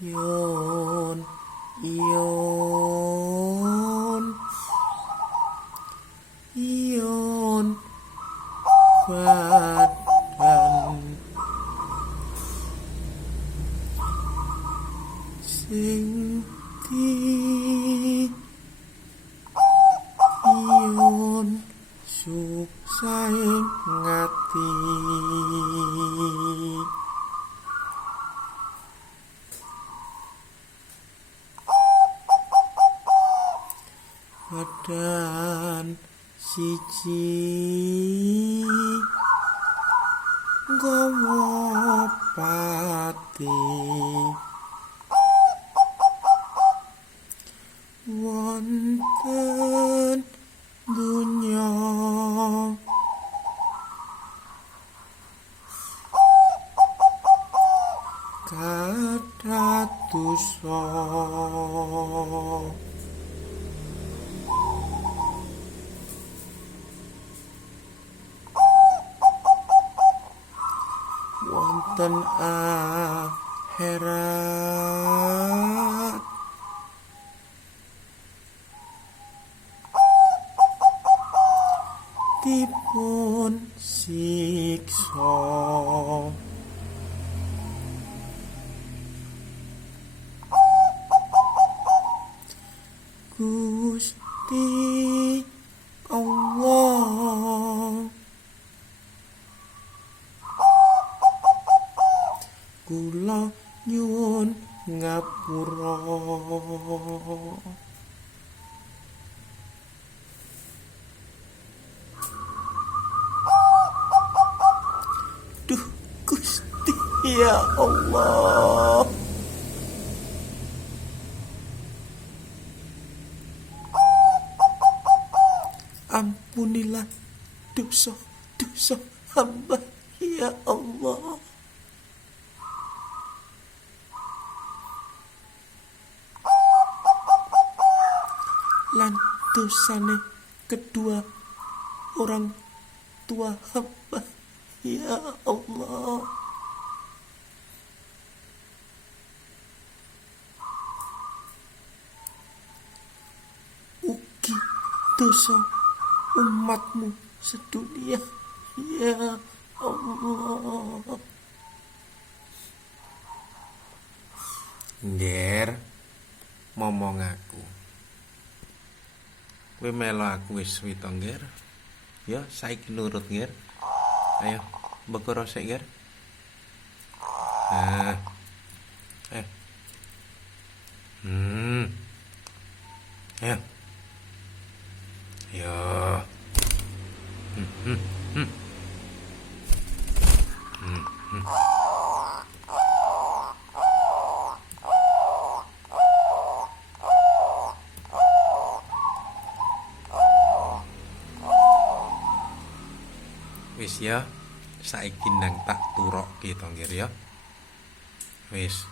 Yon, yon, yon, badan sing yon suksaing ngati badan siji nggawa pati wonten dunya kadatusa wonten akhirat dipun siksa Gusti Allah kula nyuwun ngapura duh Gusti ya Allah ampunilah dosa-dosa hamba ya Allah lan dosane kedua orang tua hamba ya Allah ugi dosa umatmu sedunia ya Allah. Nger momong aku kowe melo aku wis suwi to Nger ya saiki nurut Nger ayo bekoro sik Nger ayo yo wis ya saiki nang tak turokke to Ngir ya wis